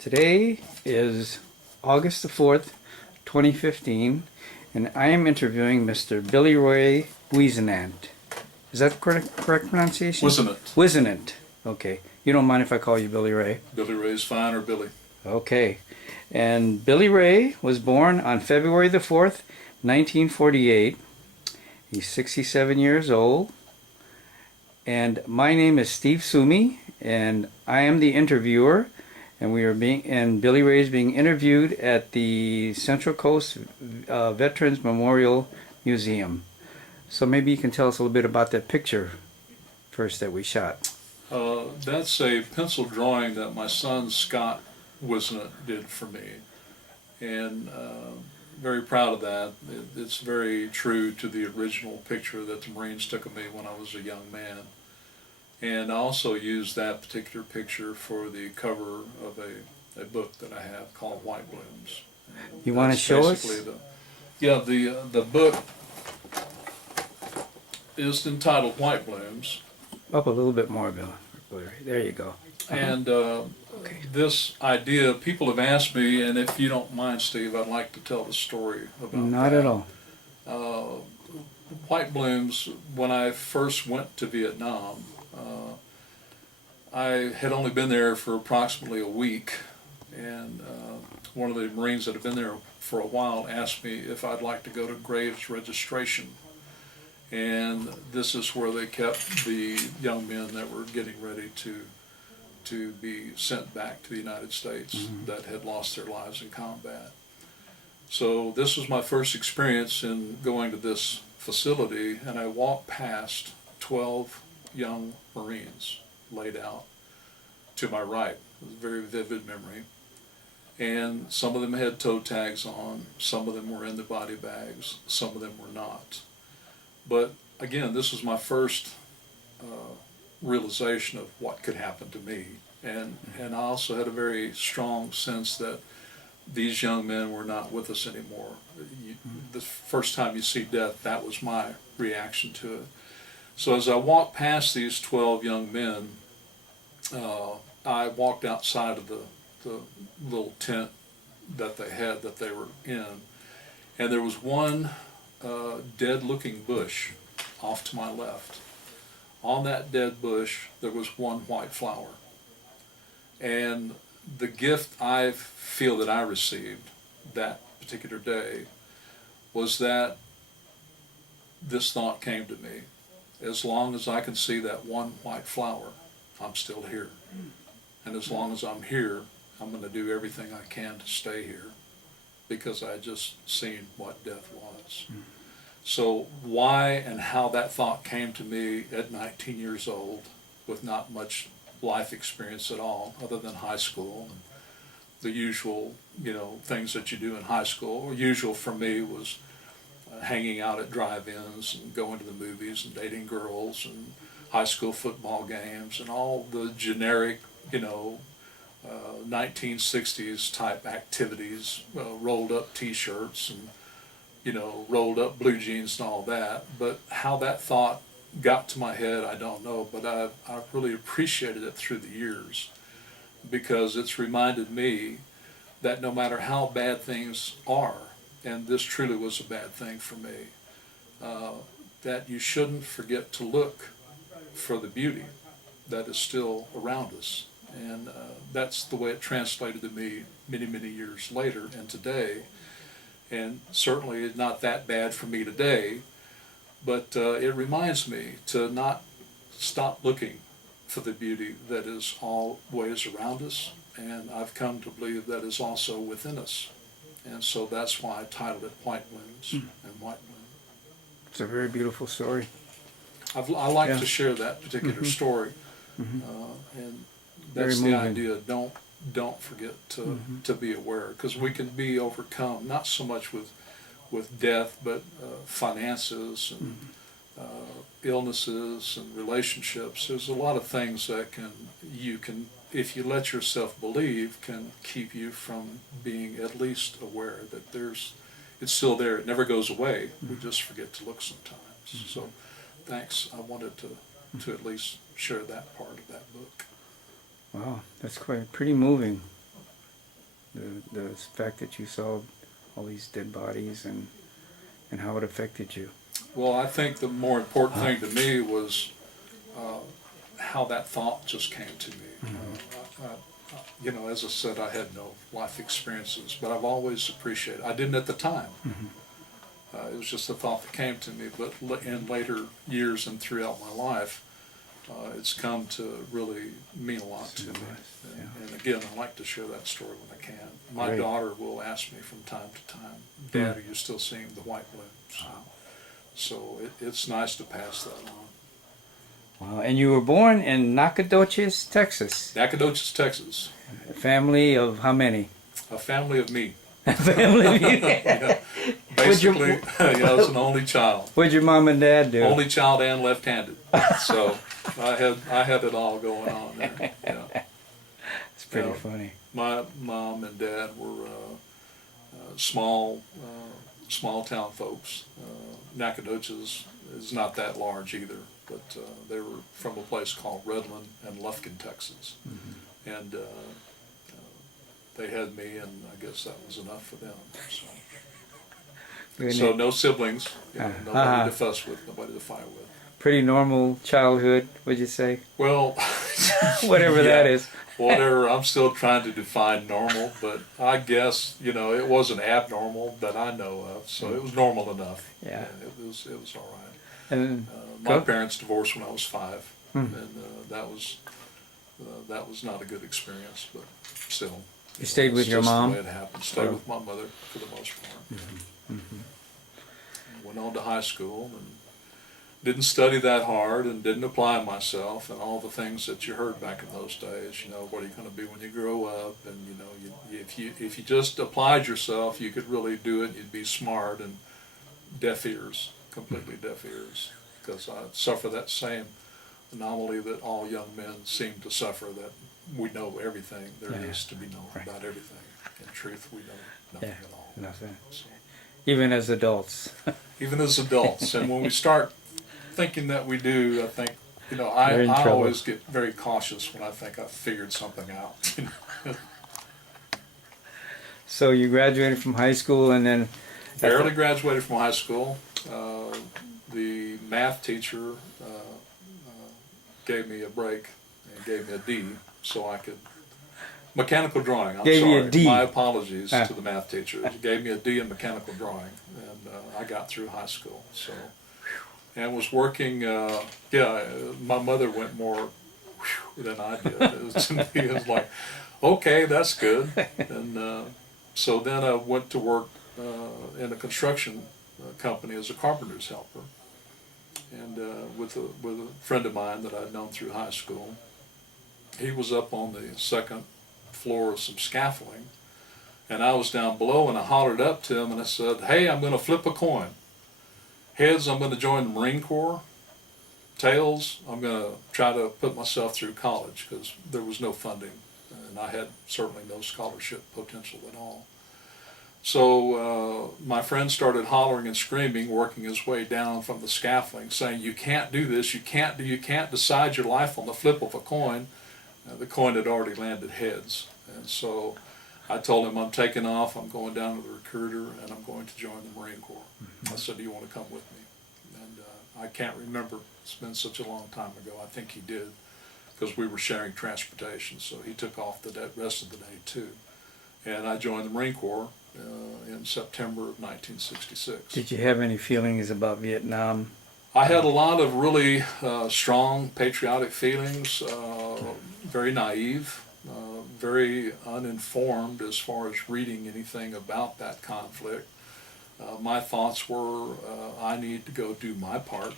Today is August the 4th, 2015, and I am interviewing Mr. Billy Ray Wisenant. Is that the correct pronunciation? Wisenant. Wisenant. Okay. You don't mind if I call you Billy Ray? Billy Ray's fine, or Billy. Okay. And Billy Ray was born on February the 4th, 1948. He's 67 years old. And my name is Steve Sumi, and I am the interviewer. And Billy Ray is being interviewed at the Central Coast Veterans Memorial Museum. So maybe you can tell us a little bit about that picture first that we shot. That's a pencil drawing that my son Scott Wisenant did for me, and very proud of that. It's very true to the original picture that the Marines took of me when I was a young man. And I also used that particular picture for the cover of a book that I have called White Blooms. You want to show us? The book is entitled White Blooms. Up a little bit more, Bill. There you go. And Okay. this idea, people have asked me, and if you don't mind, Steve, I'd like to tell the story about Not that. at all. White Blooms, when I first went to Vietnam, I had only been there for approximately a week, and one of the Marines that had been there for a while asked me if I'd like to go to Graves registration. And this is where they kept the young men that were getting ready to be sent back to the United States that had lost their lives in combat. So this was my first experience in going to this facility, and I walked past 12 young Marines laid out to my right. It was a very vivid memory. And some of them had toe tags on, some of them were in the body bags, some of them were not. But again, this was my first realization of what could happen to me. And I also had a very strong sense that these young men were not with us anymore. The first time you see death, that was my reaction to it. So as I walked past these 12 young men, I walked outside of the little tent that they were in, and there was one dead-looking bush off to my left. On that dead bush, there was one white flower. And the gift I feel that I received that particular day was that this thought came to me: as long as I can see that one white flower, I'm still here. And as long as I'm here, I'm going to do everything I can to stay here, because I just seen what death was. So why and how that thought came to me at 19 years old, with not much life experience at all, other than high school and the usual, things that you do in high school. Usual for me was hanging out at drive-ins and going to the movies and dating girls and high school football games and all the generic, 1960s type activities, rolled up t-shirts and rolled up blue jeans and all that. But how that thought got to my head, I don't know, but I've really appreciated it through the years, because it's reminded me that no matter how bad things are, and this truly was a bad thing for me, that you shouldn't forget to look for the beauty that is still around us. And that's the way it translated to me many, many years later and today. And certainly not that bad for me today, but it reminds me to not stop looking for the beauty that is always around us, and I've come to believe that is also within us. And so that's why I titled it White Blooms and White Bloom. It's a very beautiful story. I like to share that particular story, and that's the idea. Don't forget to be aware, because we can be overcome not so much with death, but finances and illnesses and relationships. There's a lot of things that you can, if you let yourself believe, can keep you from being at least aware that it's still there. It never goes away. We just forget to look sometimes. So thanks. I wanted to at least share that part of that book. Wow, that's pretty moving. the fact that you saw all these dead bodies and how it affected you? Well, I think the more important thing to me was how that thought just came to me. You know, as I said, I had no life experiences, but I've always appreciated. I didn't at the time. It was just a thought that came to me. But in later years and throughout my life, it's come to really mean a lot to me. And again, I like to share that story when I can. My Great. daughter will ask me from time to time, "Dad, are you still seeing the white balloons?" So it's nice to pass that on. Wow. And you were born in Nacogdoches, Texas. Nacogdoches, Texas. A family of how many? A family of me. A family of you? Yeah. Basically, I was an only child. What'd your mom and dad do? Only child and left-handed. So I had it all going on there. Yeah. It's pretty funny. My mom and dad were small town folks. Nacogdoches is not that large either, but they were from a place called Redland and Lufkin, Texas. And they had me, and I guess that was enough for them. So no siblings, nobody to fuss with, nobody to fight with. Pretty normal childhood, would you say? Well, Whatever that is. Whatever. I'm still trying to define normal, but I guess it wasn't abnormal that I know of, so it was normal enough. Yeah. It was all right. And My parents divorced when I was 5, and that was not a good experience, but still. You stayed with it's your just mom? The way it happened. Stayed with my mother for the most part. Went on to high school and didn't study that hard and didn't apply myself and all the things that you heard back in those days. What are you going to be when you grow up? And if you just applied yourself, you could really do it. You'd be smart. And deaf ears, completely deaf ears, because I suffer that same anomaly that all young men seem to suffer. That we know everything there is to be known about everything. In truth, we know nothing at all. Nothing. So, even as adults. even as adults, and when we start thinking that we do, I think, I trouble. always get very cautious when I think I've figured something out. So you graduated from high school and then... Barely graduated from high school. The math teacher gave me a break and gave me a D so I could... Mechanical drawing, I'm Gave sorry. you a D. My apologies to the math teacher. He gave me a D in mechanical drawing, and I got through high school. So, and was working, my mother went more than I did. It was like, okay, that's good. And so then I went to work in a construction company as a carpenter's helper, and with a friend of mine that I'd known through high school. He was up on the second floor of some scaffolding, and I was down below, and I hollered up to him and I said, "Hey, I'm going to flip a coin. Heads, I'm going to join the Marine Corps. Tails, I'm going to try to put myself through college," because there was no funding, and I had certainly no scholarship potential at all. So my friend started hollering and screaming, working his way down from the scaffolding, saying, "You can't do this. You can't decide your life on the flip of a coin." The coin had already landed heads, and so I told him, "I'm taking off. I'm going down to the recruiter, and I'm going to join the Marine Corps." I said, "Do you want to come with me?" And I can't remember. It's been such a long time ago. I think he did, because we were sharing transportation. So he took off the rest of the day too, and I joined the Marine Corps in September of 1966. Did you have any feelings about Vietnam? I had a lot of really strong patriotic feelings, very naive, very uninformed as far as reading anything about that conflict. My thoughts were, I need to go do my part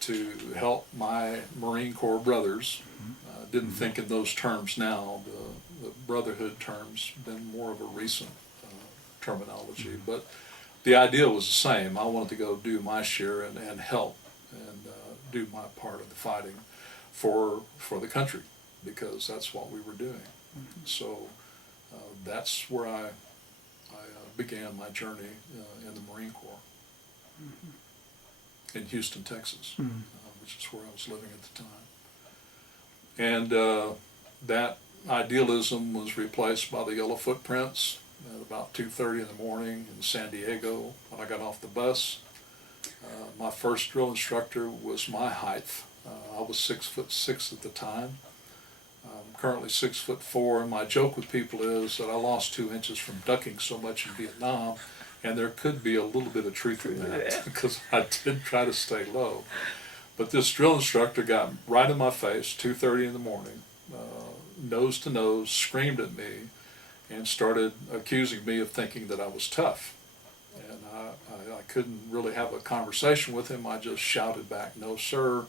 to help my Marine Corps brothers. Didn't think in those terms now. The brotherhood terms been more of a recent terminology, but the idea was the same. I wanted to go do my share and help and do my part of the fighting for the country, because that's what we were doing. So that's where I began my journey in the Marine Corps in Houston, Texas, which is where I was living at the time. And that idealism was replaced by the yellow footprints at about 2:30 in the morning in San Diego when I got off the bus. My first drill instructor was my height. I was 6'6" at the time. I'm currently 6'4", and my joke with people is that I lost 2 inches from ducking so much in Vietnam, and there could be a little bit of truth in that because I did try to stay low. But this drill instructor got right in my face, 2:30 in the morning, nose to nose, screamed at me, and started accusing me of thinking that I was tough. And I couldn't really have a conversation with him. I just shouted back, "No, sir."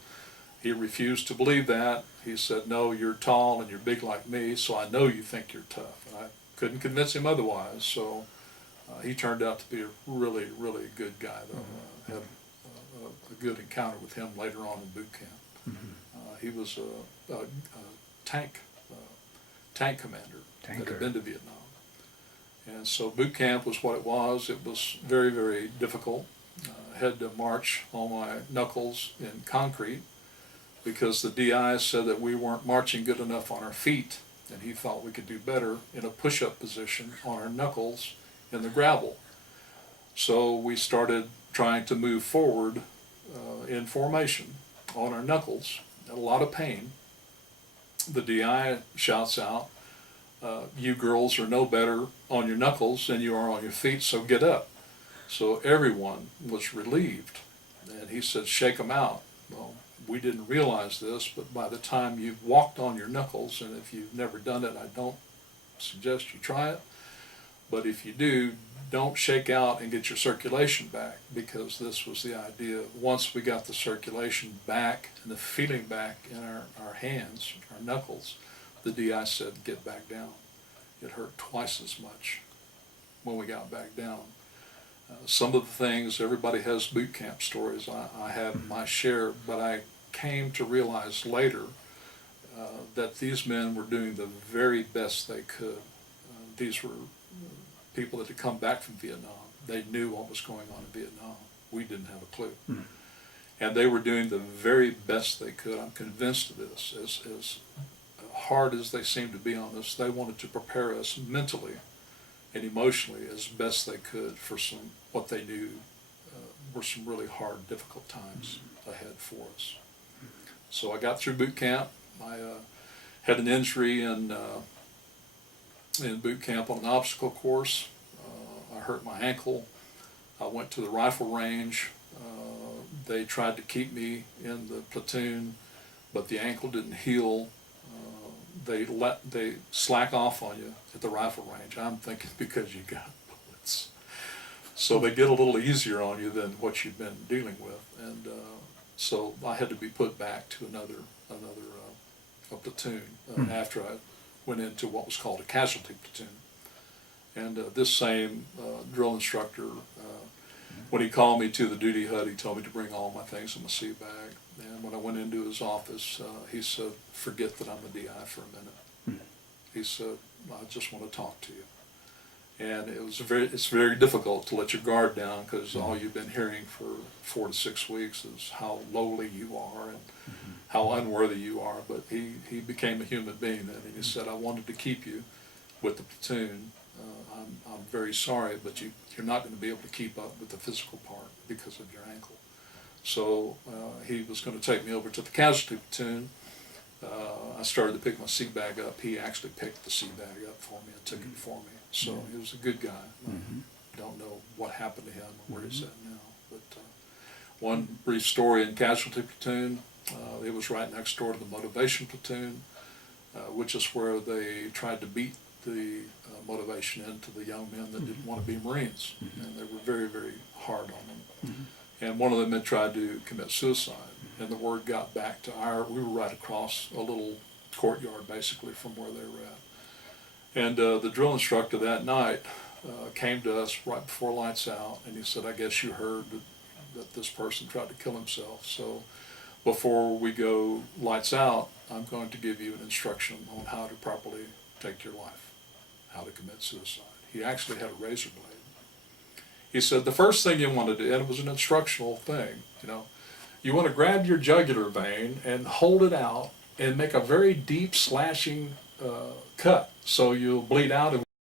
He refused to believe that. He said, "No, you're tall and you're big like me, so I know you think you're tough." And I couldn't convince him otherwise, so he turned out to be a really, really good guy, though. I had a good encounter with him later on in boot camp. He was a tank commander that had been to Vietnam. And so boot camp was what it was. It was very, very difficult. I had to march on my knuckles in concrete because the DI said that we weren't marching good enough on our feet, and he thought we could do better in a push-up position on our knuckles in the gravel. So we started trying to move forward in formation on our knuckles, a lot of pain. The DI shouts out, "You girls are no better on your knuckles than you are on your feet, so get up." So everyone was relieved, and he said, "Shake them out." Well, we didn't realize this, but by the time you've walked on your knuckles, and if you've never done it, I don't suggest you try it, but if you do, don't shake out and get your circulation back, because this was the idea. Once we got the circulation back and the feeling back in our hands, our knuckles, the DI said, "Get back down." It hurt twice as much when we got back down. Some of the things, everybody has boot camp stories. I had my share, but I came to realize later that these men were doing the very best they could. These were people that had come back from Vietnam. They knew what was going on in Vietnam. We didn't have a clue. And they were doing the very best they could. I'm convinced of this. As hard as they seemed to be on us, they wanted to prepare us mentally and emotionally as best they could for what they knew were some really hard, difficult times ahead for us. So I got through boot camp. I had an injury in boot camp on an obstacle course. I hurt my ankle. I went to the rifle range. They tried to keep me in the platoon, but the ankle didn't heal. They slack off on you at the rifle range. I'm thinking because you got bullets. So they get a little easier on you than what you've been dealing with. And so I had to be put back to another platoon after I went into what was called a casualty platoon. And this same drill instructor, when he called me to the duty hut, he told me to bring all my things in my sea bag. And when I went into his office, he said, "Forget that I'm a DI for a minute." He said, "I just want to talk to you." And it's very difficult to let your guard down, because all you've been hearing for 4 to 6 weeks is how lowly you are and how unworthy you are. But he became a human being then, and he said, "I wanted to keep you with the platoon. I'm very sorry, but you're not going to be able to keep up with the physical part because of your ankle." So he was going to take me over to the casualty platoon. I started to pick my sea bag up. He actually picked the sea bag up for me and took it for me. So he was a good guy. Don't know what happened to him or where he's at now. But one brief story in casualty platoon, it was right next door to the motivation platoon, which is where they tried to beat the motivation into the young men that didn't want to be Marines. And they were very, very hard on them. And one of them had tried to commit suicide. And the word got back to we were right across a little courtyard basically from where they were at. And the drill instructor that night came to us right before lights out, and he said, "I guess you heard that this person tried to kill himself. So before we go lights out, I'm going to give you an instruction on how to properly take your life, how to commit suicide." He actually had a razor blade. He said, "The first thing you want to do," and it was an instructional thing, you want to grab your jugular vein and hold it out and make a very deep slashing cut, so you'll bleed out and